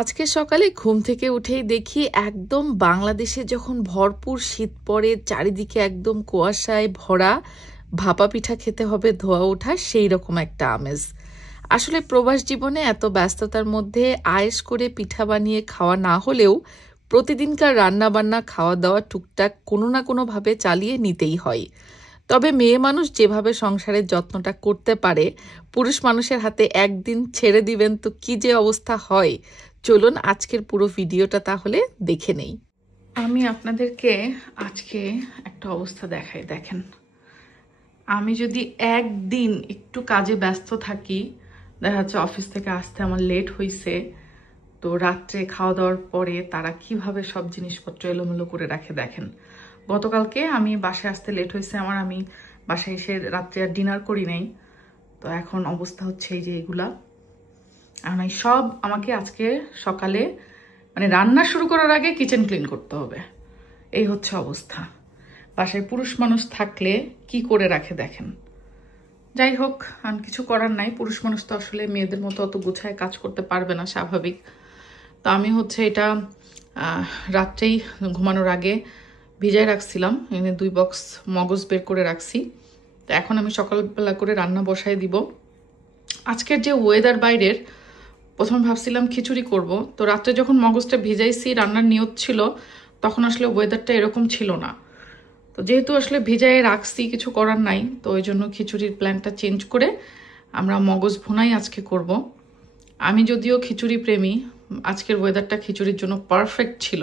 আজকে সকালে ঘুম থেকে উঠেই দেখি একদম বাংলাদেশে যখন ভরপুর শীত পড়ে, চারিদিকে একদম কুয়াশায় ভরা, ভাপা পিঠা খেতে হবে ধোয়া ওঠা সেই রকম একটা আমেজ। আসলে প্রবাস জীবনে এত ব্যস্ততার মধ্যে আয়েশ করে পিঠা বানিয়ে খাওয়া না হলেও প্রতিদিনকার রান্না বান্না খাওয়া দাওয়া টুকটাক কোনো না কোনো ভাবে চালিয়ে নিতেই হয়। তবে মেয়ে মানুষ যেভাবে সংসারের যত্নটা করতে পারে, পুরুষ মানুষের হাতে একদিন ছেড়ে দিবেন তো কি যে অবস্থা হয়। চলুন আজকের পুরো ভিডিওটা তাহলে দেখে নেই। আমি আপনাদেরকে আজকে একটা অবস্থা দেখাই, দেখেন। আমি যদি একদিন একটু কাজে ব্যস্ত থাকি, দেখা যাচ্ছে অফিস থেকে আসতে আমার লেট হয়েছে, তো রাত্রে খাওয়া দাওয়ার পরে তারা কিভাবে সব জিনিসপত্র এলোমেলো করে রাখে দেখেন। গতকালকে আমি বাসায় আসতে লেট হয়েছে আমার, আমি বাসায় এসে রাত্রে আর ডিনার করি নাই, তো এখন অবস্থা হচ্ছে এই যে এগুলা। আর এই সব আমাকে আজকে সকালে মানে রান্না শুরু করার আগে কিচেন ক্লিন করতে হবে, এই হচ্ছে অবস্থা। বাসায় পুরুষ মানুষ থাকলে কি করে রাখে দেখেন। যাই হোক, আর কিছু করার নাই, পুরুষ মানুষ তো আসলে মেয়েদের মতো অত গুছায় কাজ করতে পারবে না, স্বাভাবিক। তো আমি হচ্ছে এটা রাত্রেই ঘুমানোর আগে ভিজায় রাখছিলাম, এনে 2 বক্স মগজ বের করে রাখছি। তো এখন আমি সকালবেলা করে রান্না বসায় দিব। আজকের যে ওয়েদার বাইরের, প্রথমে ভাবছিলাম খিচুড়ি করব, তো রাত্রে যখন মগজটা ভিজাইছি রান্নার নিয়ত ছিল, তখন আসলে ওয়েদারটা এরকম ছিল না। তো যেহেতু আসলে ভিজায় রাখছি, কিছু করার নাই, তো ওই জন্য খিচুড়ির প্ল্যানটা চেঞ্জ করে আমরা মগজ ভুনাই আজকে করব। আমি যদিও খিচুড়ি প্রেমী, আজকের ওয়েদারটা খিচুড়ির জন্য পারফেক্ট ছিল,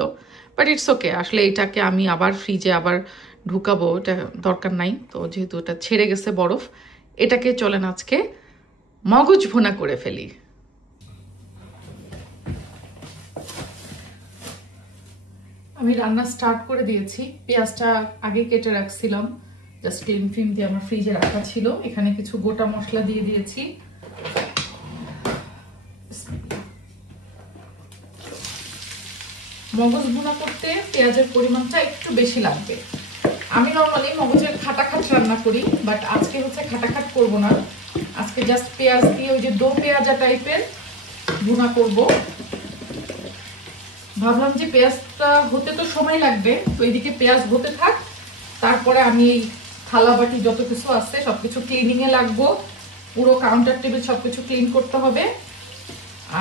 বাট ইটস ওকে। আসলে এইটাকে আমি আবার ফ্রিজে আবার ঢুকাবো, এটা দরকার নাই। তো যেহেতু এটা ছেড়ে গেছে বরফ, এটাকে চলেন আজকে মগজ ভুনা করে ফেলি। আমি রান্না স্টার্ট করে দিয়েছি। পেঁয়াজটা আগে কেটে রাখছিলাম, জাস্ট ক্লিন ফিল্ম দিয়ে আমার ফ্রিজে রাখা ছিল। এখানে কিছু গোটা মশলা দিয়ে দিয়েছি। মগজ ভুনা করতে পেঁয়াজের পরিমাণটা একটু বেশি লাগবে। আমি নর্মালি মগজের খাটাখাট রান্না করি, বাট আজকে হচ্ছে খাটাখাট করব না। আজকে জাস্ট পেঁয়াজ দিয়ে ওই যে দো পেঁয়াজা টাইপের ভুনা করব। ভাবলাম যে পেঁয়াজটা হতে তো সময় লাগবে, তো এইদিকে পেঁয়াজ হতে থাক, তারপরে আমি এই থালা বাটি যত কিছু আছে সবকিছু ক্লিনিংয়ে লাগবো। পুরো কাউন্টার টেবিল সবকিছু ক্লিন করতে হবে।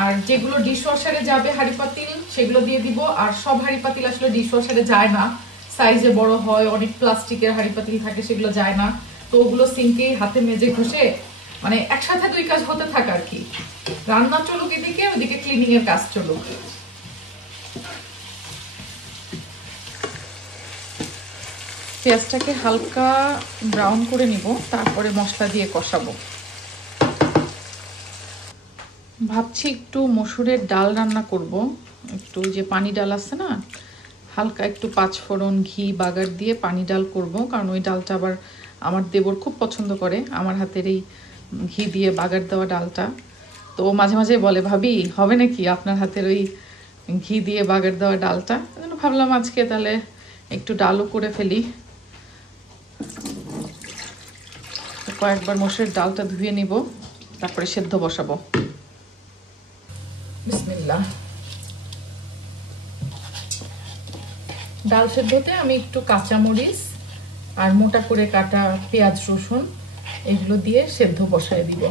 আর যেগুলো ডিশওয়াশারে যাবে হাঁড়ি পাতিল, সেগুলো দিয়ে দিব। আর সব হাঁড়ি পাতিল আসলে ডিশওয়াশারে যায় না, সাইজে বড় হয়, অনেক প্লাস্টিকের হাঁড়ি পাতিল থাকে, সেগুলো যায় না। তো ওগুলো সিঙ্কেই হাতে মেজে ঘষে, মানে একসাথে 2 কাজ হতে থাকে আর কি। রান্না চলুক এদিকে, ওইদিকে ক্লিনিং এর কাজ চলুক। পেঁয়াজটাকে হালকা ব্রাউন করে নিব, তারপরে মশলা দিয়ে কষাবো। ভাবছি একটু মসুরের ডাল রান্না করব, একটু যে পানি ডাল আছে না, হালকা একটু 5 ফোড়ন ঘি বাগার দিয়ে পানি ডাল করব, কারণ ওই ডালটা আবার আমার দেবর খুব পছন্দ করে, আমার হাতের এই ঘি দিয়ে বাগার দেওয়া ডালটা। তো মাঝে মাঝে বলে, ভাবি হবে নাকি আপনার হাতের ওই ঘি দিয়ে বাগার দেওয়া ডালটা। ভাবলাম আজকে তাহলে একটু ডালও করে ফেলি। কয়েকবার মসুরের ডালটা ধুয়ে নিব, তারপরে সেদ্ধ বসাবো। বিসমিল্লাহ। ডাল সেদ্ধতে আমি একটু কাঁচামরিচ আর মোটা করে কাটা পেঁয়াজ রসুন এগুলো দিয়ে সেদ্ধ বসায় দিব।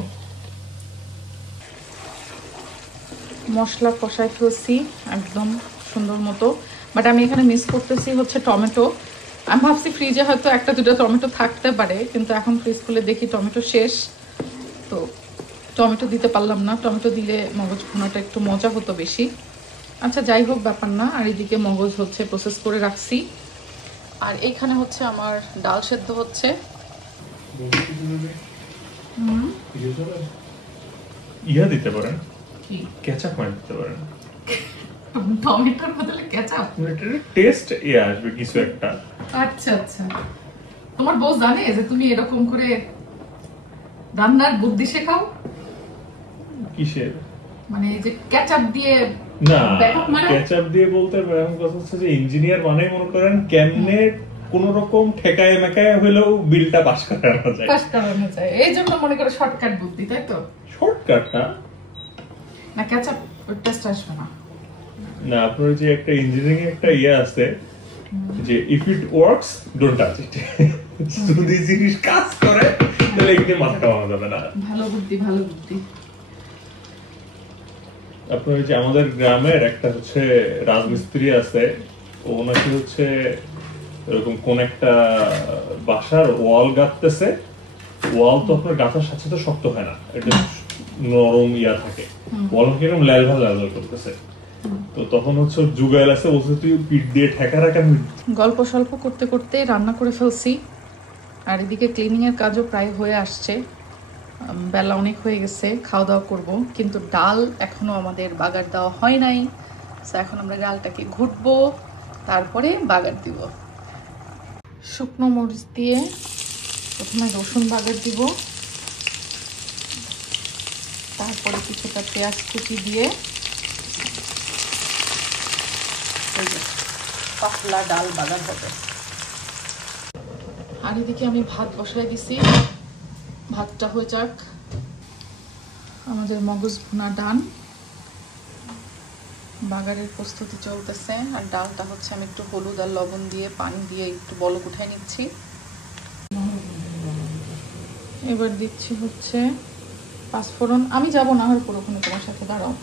মশলা কষায় ফেলছি একদম সুন্দর মতো, বাট আমি এখানে মিস করতেছি হচ্ছে টমেটো। আমি ভাবছি ফ্রিজে হয়তো 1-2টা টমেটো থাকতে পারে, কিন্তু এখন ফ্রিজ খুলে দেখি টমেটো শেষ, তো টমেটো দিতে পারলাম না। টমেটো দিলে মগজ ভুনাটা একটু মজা হতো বেশি। আচ্ছা যাই হোক, ব্যাপার না। আর এদিকে মগজ হচ্ছে প্রসেস করে রাখছি, আর এইখানে হচ্ছে আমার ডাল সেদ্ধ হচ্ছে। ইয়া দিতে পারেন, কেচাপ দিতে পারেন, টমেটোর বদলে কেচাপ, টেস্ট ইয়া আসবে কিছু একটা। আচ্ছা আচ্ছা, তোমার বউ জানে যে তুমি এরকম করে রান্নার বুদ্ধি শেখাও? কিসের? মানে এই যে কেচাপ দিয়ে না, কেচাপ দিয়ে বলতে এরকম কথা হচ্ছে যে ইঞ্জিনিয়ার মানে মনে করেন কেমনে কোন রকম ঠেকায় মেকায় হলেও বিলটা পাস করানো যায়, এই জন্য মনে করে শর্টকাট বুদ্ধি, তাই তো? শর্টকাট না, না কেচাপ টেস্ট আসবে না। না আপনার যে একটা ইঞ্জিনিয়ারিং একটা ইয়ে আছে যে if it works don't touch it, যদি জিনিস কাজ করে তাহলে একদম মাথা কামানো যাবে না। ভালো বুদ্ধি, ভালো বুদ্ধি। আপনার যে আমাদের গ্রামের একটা হচ্ছে রাজমিস্ত্রি আছে, ওনাকে হচ্ছে এরকম কোন একটা বাসার ওয়াল গাঁথতেছে, ওয়াল তো আপনার গাঁথার সাথে সাথে শক্ত হয় না, এটা নরম ইয়া থাকে, ওয়াল কিরকম ল্যালভাল ল্যালভাল করতেছে। তো তখন হচ্ছে যুগাল আছে, বলছে তুই পিঠ দিয়ে ঠেকা রাখা। গল্প স্বল্প করতে করতে রান্না করে ফেলছি, আর এদিকে ক্লিনিং এর কাজও প্রায় হয়ে আসছে, বেলা অনেক হয়ে গেছে, খাওয়া দাওয়া করবো। কিন্তু ডাল এখনো আমাদের বাগার দেওয়া হয় নাই, তো এখন আমরা ডালটাকে ঘুটবো, তারপরে বাগার দিব। শুকনো মরিচ দিয়ে প্রথমে রসুন বাগার দিব, তারপরে কিছুটা পেঁয়াজ কুচি দিয়ে পাতলা ডাল বাগার হবে। আর এদিকে আমি ভাত বসাই দিছি, ভাতটা হয়ে যাক। আমাদের মগজ ভুনা ডান, বাগারের প্রস্তুতি চলতেছে। আর ডালটা হচ্ছে আমি একটু হলুদ আর লবণ দিয়ে পানি দিয়ে একটু বলক উঠাই নিচ্ছি। এবার দিচ্ছি হচ্ছে পাঁচফোড়ন। আমি যাব না আর পুরো ওখানে, তোমার সাথে দাঁড়াও,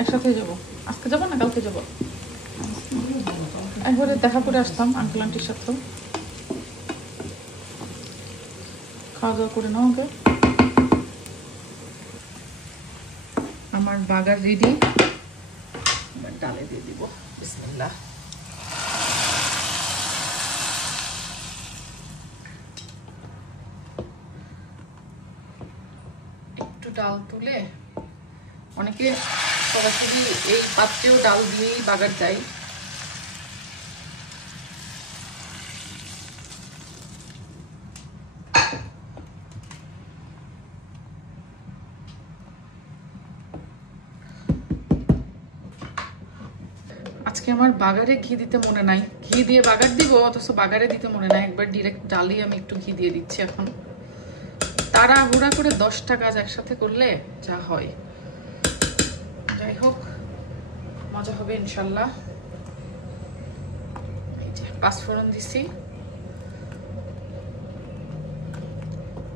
একসাথে যাব। আজকে যাব না কালকে যাব, একবারে দেখা করে আসতাম আঙ্কেল আন্টির সাথেও। খাওয়া দাওয়া করে নাও ওকে। আমার বাগার রেডি, এবার ডালে দিয়ে দিব। বিসমিল্লাহ। একটু ডাল তুলে, অনেকে সরাসরি এই পাত্রেও ডাল দিয়েই বাগার যায়, আজকে আমার বাগারে ঘি দিতে মনে নাই, ঘি দিয়ে বাগার দিব অথচ বাগারে দিতে মনে নাই, একবার ডিরেক্ট ডালি আমি একটু ঘি দিয়ে দিচ্ছি। এখন তাড়াহুড়া করে 10টা কাজ একসাথে করলে যা হয়, যাই হোক মজা হবে ইনশাল্লাহ। এই যে পাঁচফোড়ন দিছি,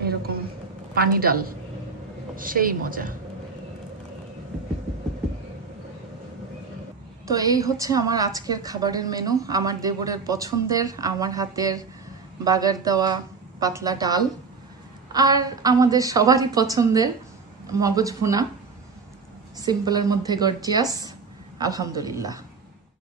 এরকম পানি ডাল, সেই মজা। তো এই হচ্ছে আমার আজকের খাবারের মেনু, আমার দেবরের পছন্দের, আমার হাতের বাগার দেওয়া পাতলা ডাল, আর আমাদের সবারই পছন্দের মগজ ভুনা, সিম্পলের মধ্যে গর্জিয়াস। আলহামদুলিল্লাহ।